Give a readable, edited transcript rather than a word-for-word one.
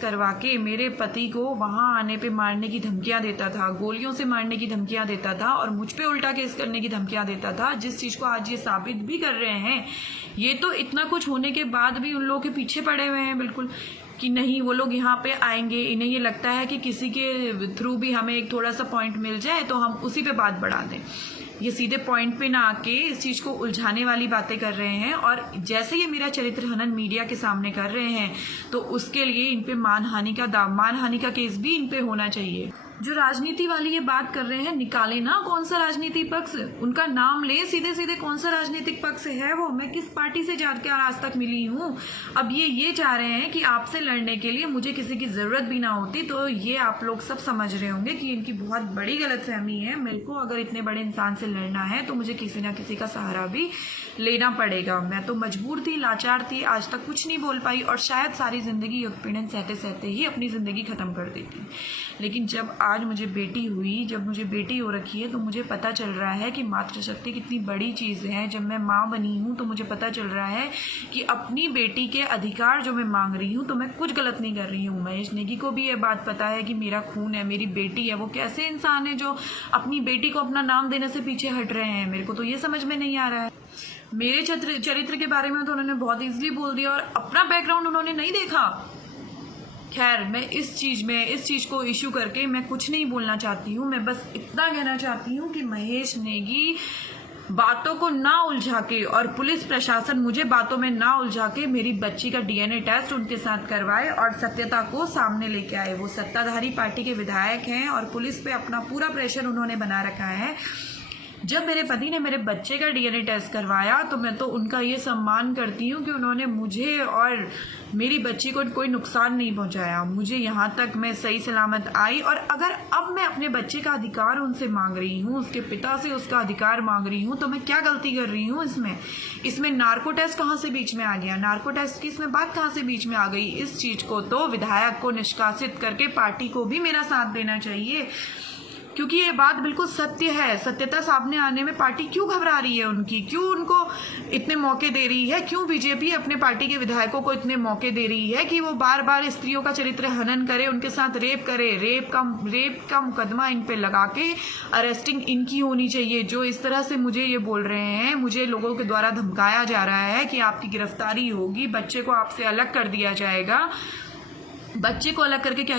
करवा के मेरे पति को वहां आने पे मारने की धमकियां देता था, गोलियों से मारने की धमकियां देता था और मुझ पे उल्टा केस करने की धमकियां देता था, जिस चीज को आज ये साबित भी कर रहे हैं। ये तो इतना कुछ होने के बाद भी उन लोगों के पीछे पड़े हुए हैं बिल्कुल कि नहीं वो लोग यहाँ पे आएंगे। इन्हें ये लगता है कि किसी के थ्रू भी हमें एक थोड़ा सा पॉइंट मिल जाए तो हम उसी पे बात बढ़ा दें। ये सीधे पॉइंट पे ना आके इस चीज को उलझाने वाली बातें कर रहे हैं और जैसे ये मेरा चरित्र हनन मीडिया के सामने कर रहे हैं तो उसके लिए इन पे मानहानि का केस भी इन पे होना चाहिए। जो राजनीति वाली ये बात कर रहे हैं निकाले ना कौन सा राजनीतिक पक्ष, उनका नाम ले सीधे सीधे कौन सा राजनीतिक पक्ष है वो, मैं किस पार्टी से जाकर आज तक मिली हूँ। अब ये चाह रहे हैं कि आपसे लड़ने के लिए मुझे किसी की जरूरत भी ना होती, तो ये आप लोग सब समझ रहे होंगे कि इनकी बहुत बड़ी गलतफहमी है। मेरे को अगर इतने बड़े इंसान से लड़ना है तो मुझे किसी ना किसी का सहारा भी लेना पड़ेगा। मैं तो मजबूर थी, लाचार थी, आज तक कुछ नहीं बोल पाई और शायद सारी जिंदगी उत्पीड़न सहते सहते ही अपनी जिंदगी खत्म कर देती। लेकिन जब आज मुझे बेटी हुई, जब मुझे बेटी हो रखी है तो मुझे पता चल रहा है कि मातृशक्ति कितनी बड़ी चीज़ है। जब मैं माँ बनी हूँ तो मुझे पता चल रहा है कि अपनी बेटी के अधिकार जो मैं मांग रही हूँ तो मैं कुछ गलत नहीं कर रही हूँ। महेश नेगी को भी ये बात पता है कि मेरा खून है, मेरी बेटी है। वो कैसे इंसान है जो अपनी बेटी को अपना नाम देने से पीछे हट रहे हैं, मेरे को तो ये समझ में नहीं आ रहा है। मेरे चरित्र के बारे में तो उन्होंने बहुत ईजिली बोल दिया और अपना बैकग्राउंड उन्होंने नहीं देखा। खैर, मैं इस चीज को इशू करके मैं कुछ नहीं बोलना चाहती हूँ। मैं बस इतना कहना चाहती हूँ कि महेश नेगी बातों को ना उलझा के और पुलिस प्रशासन मुझे बातों में ना उलझा के मेरी बच्ची का डीएनए टेस्ट उनके साथ करवाए और सत्यता को सामने लेके आए। वो सत्ताधारी पार्टी के विधायक हैं और पुलिस पे अपना पूरा प्रेशर उन्होंने बना रखा है। जब मेरे पति ने मेरे बच्चे का डीएनए टेस्ट करवाया तो मैं तो उनका ये सम्मान करती हूँ कि उन्होंने मुझे और मेरी बच्ची को कोई नुकसान नहीं पहुंचाया। मुझे यहाँ तक मैं सही सलामत आई और अगर अब मैं अपने बच्चे का अधिकार उनसे मांग रही हूँ, उसके पिता से उसका अधिकार मांग रही हूँ, तो मैं क्या गलती कर रही हूँ इसमें नार्को टेस्ट कहाँ से बीच में आ गया? नार्को टेस्ट की इसमें बात कहाँ से बीच में आ गई? इस चीज को तो विधायक को निष्कासित करके पार्टी को भी मेरा साथ देना चाहिए, क्योंकि ये बात बिल्कुल सत्य है। सत्यता सामने आने में पार्टी क्यों घबरा रही है उनकी, क्यों उनको इतने मौके दे रही है, क्यों बीजेपी अपने पार्टी के विधायकों को इतने मौके दे रही है कि वो बार बार स्त्रियों का चरित्र हनन करे, उनके साथ रेप करे। रेप का मुकदमा इन पे लगा के अरेस्टिंग इनकी होनी चाहिए। जो इस तरह से मुझे ये बोल रहे हैं, मुझे लोगों के द्वारा धमकाया जा रहा है कि आपकी गिरफ्तारी होगी, बच्चे को आपसे अलग कर दिया जाएगा। बच्चे को अलग करके क्या